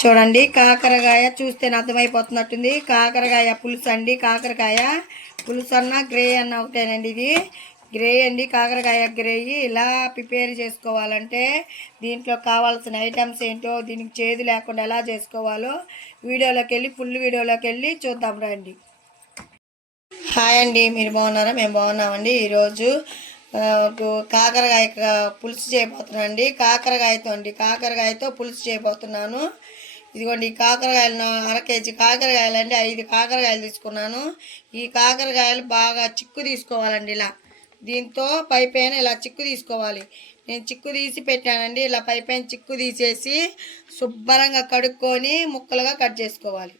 చూడండి కాకరకాయ చూస్తే అర్థమైపోతున్నట్టుంది. కాకరకాయ పులుసు అండి కాకరకాయ పులుసు అన్న గ్రే అన్న ఒకటేనండి ఇది. గ్రే అండి కాకరకాయ గ్రే. ఇలా ప్రిపేర్ చేసుకోవాలంటే దీంట్లో కావాల్సిన ఐటమ్స్ ఏంటో దీనికి చేదు లేకుండా ఎలా చేసుకోవాలో వీడియోలోకి వెళ్ళి ఫుల్ వీడియోలోకి వెళ్ళి చూద్దాం రండి. హాయ్ అండి మీరు బాగున్నారా? మేము బాగున్నామండి. ఈరోజు కాకరకాయ పులుసు చేయబోతున్నాను అండి కాకరకాయతో అండి కాకరకాయతో పులుసు చేయబోతున్నాను. ఇదిగోండి ఈ కాకరకాయలు అర కేజీ కాకరకాయలు అండి. ఐదు కాకరకాయలు తీసుకున్నాను. ఈ కాకరకాయలు బాగా చిక్కు తీసుకోవాలండి ఇలా. దీంతో పైపైన ఇలా చిక్కు తీసుకోవాలి. నేను చిక్కు తీసి పెట్టానండి. ఇలా పైపైన చిక్కు తీసేసి శుభ్రంగా కడుక్కొని ముక్కలుగా కట్ చేసుకోవాలి.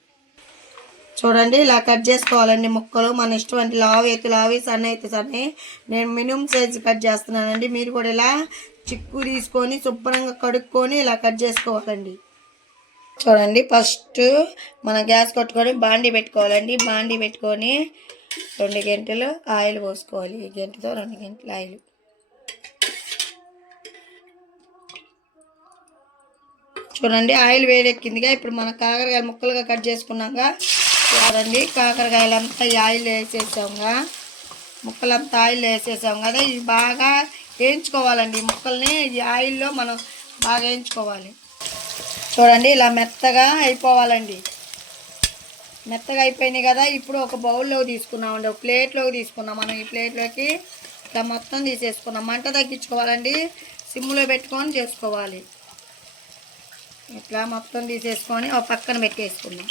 చూడండి ఇలా కట్ చేసుకోవాలండి ముక్కలు. మన ఇష్టం అంటే లావు అయితే లావి సన్న అయితే సన్న. నేను మినిమం సైజు కట్ చేస్తున్నానండి. మీరు కూడా ఇలా చిక్కు తీసుకొని శుభ్రంగా కడుక్కొని ఇలా కట్ చేసుకోవాలండి. చూడండి ఫస్ట్ మన గ్యాస్ కొట్టుకొని బాండీ పెట్టుకోవాలండి. బాండీ పెట్టుకొని రెండు గంటలు ఆయిల్ పోసుకోవాలి. ఈ గంటతో రెండు గంటలు ఆయిల్. చూడండి ఆయిల్ వేడెక్కిందిగా. ఇప్పుడు మన కాకరకాయ ముక్కలుగా కట్ చేసుకున్నాక కాదండి కాకరకాయలు అంతా ఈ ఆయిల్ వేసేసాముగా ముక్కలంతా ఆయిల్ వేసేసాం కదా ఇది బాగా వేయించుకోవాలండి. ఈ ముక్కల్ని ఈ ఆయిల్లో మనం బాగా వేయించుకోవాలి. చూడండి ఇలా మెత్తగా అయిపోవాలండి. మెత్తగా అయిపోయినాయి కదా ఇప్పుడు ఒక బౌల్లోకి తీసుకున్నామండి. ఒక ప్లేట్లోకి తీసుకున్నాం మనం. ఈ ప్లేట్లోకి ఇట్లా మొత్తం తీసేసుకున్నాం. మంట తగ్గించుకోవాలండి. సిమ్లో పెట్టుకొని చేసుకోవాలి. ఇట్లా మొత్తం తీసేసుకొని ఒక పక్కన పెట్టేసుకున్నాం.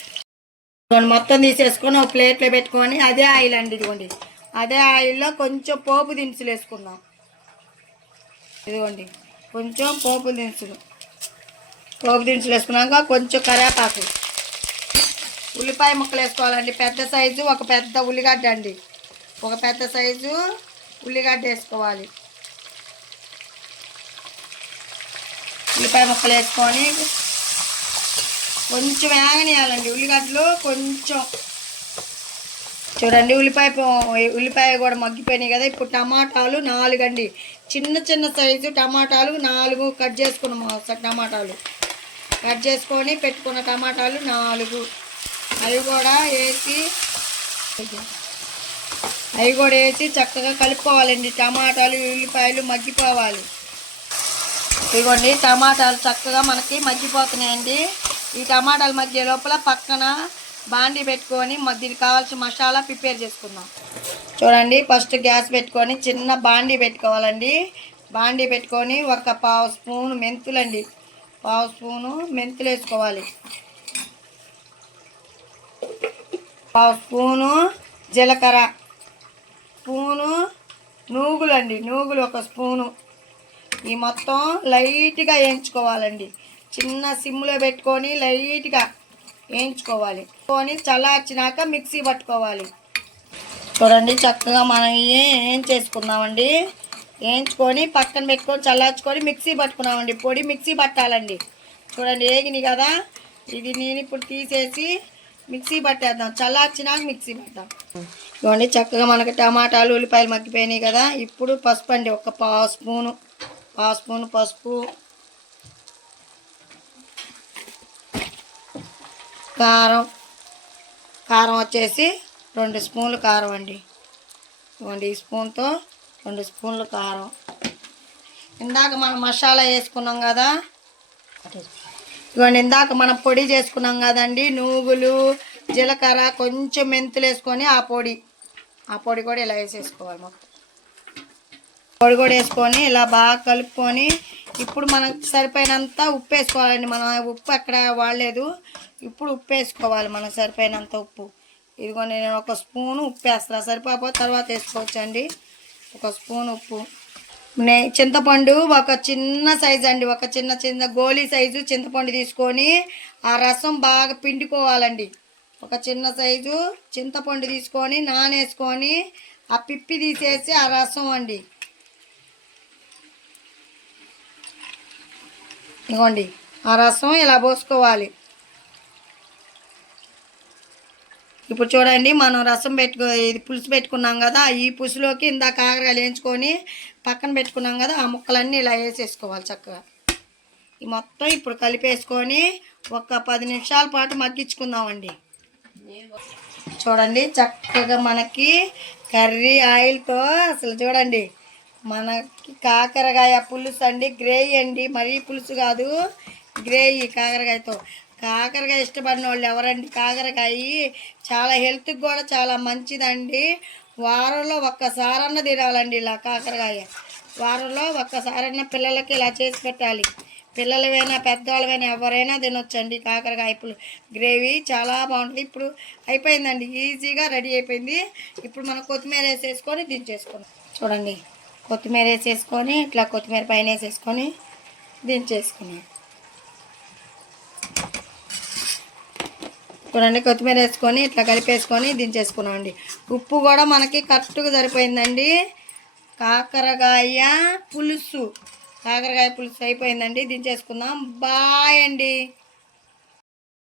మొత్తం తీసేసుకొని ఒక ప్లేట్లో పెట్టుకొని అదే ఆయిల్ అండి ఇదిగోండి. అదే ఆయిల్లో కొంచెం పోపు దినుసులు వేసుకుందాం. ఇదిగోండి కొంచెం పోపు దినుసులు. పోపు దినుసులు వేసుకున్నాక కొంచెం కరేపాకు ఉల్లిపాయ ముక్కలు వేసుకోవాలండి పెద్ద సైజు ఒక పెద్ద ఉల్లిగడ్డ అండి. ఒక పెద్ద సైజు ఉల్లిగడ్డ వేసుకోవాలి. ఉల్లిపాయ ముక్కలు వేసుకొని కొంచెం వేగనేయాలండి ఉల్లిగడ్డలు కొంచెం. చూడండి ఉల్లిపాయ ఉల్లిపాయ కూడా మగ్గిపోయినాయి కదా. ఇప్పుడు టమాటాలు నాలుగండి. చిన్న చిన్న సైజు టమాటాలు నాలుగు కట్ చేసుకున్నాము టమాటాలు. కట్ చేసుకొని పెట్టుకున్న టమాటాలు నాలుగు. అవి కూడా వేసి అవి కూడా వేసి చక్కగా కలుపుకోవాలండి. టమాటాలు ఉల్లిపాయలు మగ్గిపోవాలి. ఇదిగోండి టమాటాలు చక్కగా మనకి మగ్గిపోతున్నాయండి. ఈ టమాటాలు మధ్య లోపల పక్కన బాండి పెట్టుకొని దీనికి కావాల్సిన మసాలా ప్రిపేర్ చేసుకుందాం. చూడండి ఫస్ట్ గ్యాస్ పెట్టుకొని చిన్న బాండి పెట్టుకోవాలండి. బాండి పెట్టుకొని ఒక పావు స్పూను మెంతులండి. పావు స్పూను మెంతులు వేసుకోవాలి. పావు స్పూను జీలకర్ర. స్పూను నూగులండి నూగులు ఒక స్పూను. ఈ మొత్తం లైట్గా వేయించుకోవాలండి. చిన్న సిమ్లో పెట్టుకొని లైట్గా వేయించుకోవాలి. కొని చల్లార్చినాక మిక్సీ పట్టుకోవాలి. చూడండి చక్కగా మనం ఏం చేసుకుందామండి వేయించుకొని పక్కన పెట్టుకొని చల్లార్చుకొని మిక్సీ పట్టుకున్నామండి. పొడి మిక్సీ పట్టాలండి. చూడండి ఏగినాయి కదా? ఇది నేను ఇప్పుడు తీసేసి మిక్సీ పట్టేద్దాం. చల్లార్చినాక మిక్సీ పట్టాం ఇవ్వండి చక్కగా మనకి టమాటాలు ఉల్లిపాయలు మగ్గిపోయినాయి కదా? ఇప్పుడు పసుపు అండి. ఒక పావు స్పూను. పావు స్పూను పసుపు. కారం. కారం వచ్చేసి రెండు స్పూన్లు కారం అండి. ఇవ్వండి ఈ స్పూన్తో రెండు స్పూన్లు కారం. ఇందాక మనం మసాలా వేసుకున్నాం కదా. ఇవ్వండి ఇందాక మనం పొడి చేసుకున్నాం కదండి. నువ్వులు జీలకర్ర కొంచెం మెంతులు వేసుకొని ఆ పొడి. ఆ పొడి కూడా ఇలా వేసేసుకోవాలి మొత్తం. పొడి కూడా వేసుకొని ఇలా బాగా కలుపుకొని ఇప్పుడు మనకు సరిపోయినంత ఉప్పు వేసుకోవాలండి మనం ఉప్పు ఎక్కడ వాడలేదు. ఇప్పుడు ఉప్పు వేసుకోవాలి మనకు సరిపోయినంత ఉప్పు. ఇదిగో నేను ఒక స్పూన్ ఉప్పు వేస్తాను సరిపోకపోతే తర్వాత వేసుకోవచ్చండి. ఒక స్పూన్ ఉప్పు. నే చింతపండు ఒక చిన్న సైజు అండి. ఒక చిన్న చిన్న గోళీ సైజు చింతపండు తీసుకొని ఆ రసం బాగా పిండుకోవాలండి. ఒక చిన్న సైజు చింతపండు తీసుకొని నానేసుకొని ఆ పిప్పి తీసేసి ఆ రసం అండి. ఇగోండి ఆ రసం ఇలా పోసుకోవాలి? ఇప్పుడు చూడండి మనం రసం పెట్టుకో ఇది పులుసు పెట్టుకున్నాం కదా ఈ పులుసులోకి ఇందాక ఆగరాలు వేయించుకొని పక్కన పెట్టుకున్నాం కదా ఆ ముక్కలన్నీ ఇలా వేసేసుకోవాలి చక్కగా. ఈ మొత్తం ఇప్పుడు కలిపేసుకొని ఒక పది నిమిషాల పాటు మగ్గించుకుందామండి. చూడండి చక్కగా మనకి కర్రీ ఆయిల్తో అసలు చూడండి మనకి కాకరకాయ పులుసు అండి గ్రేవీ అండి. మరీ పులుసు కాదు గ్రేవీ కాకరకాయతో. కాకరకాయ ఇష్టపడిన వాళ్ళు ఎవరండి? కాకరకాయ చాలా హెల్త్కి కూడా చాలా మంచిదండి. వారంలో ఒక్కసారన్న తినాలండి ఇలా కాకరకాయ. వారంలో ఒక్కసారన్న పిల్లలకి ఇలా చేసి పెట్టాలి. పిల్లలవైనా పెద్దవాళ్ళమైనా ఎవరైనా తినొచ్చండి కాకరకాయ పులు గ్రేవీ చాలా బాగుంటుంది. ఇప్పుడు అయిపోయిందండి ఈజీగా రెడీ అయిపోయింది. ఇప్పుడు మనం కొత్తిమీర వేసేసుకొని దించేసుకున్నాం చూడండి. కొత్తిమీర వేసేసుకొని ఇట్లా కొత్తిమీర పైన వేసేసుకొని దించేసుకున్నాం. చూడండి కొత్తిమీర వేసుకొని ఇట్లా కలిపేసుకొని దించేసుకున్నాం అండి. ఉప్పు కూడా మనకి కరెక్ట్గా సరిపోయిందండి. కాకరకాయ పులుసు. కాకరకాయ పులుసు అయిపోయిందండి. దించేసుకుందాం. బాయ్ అండి.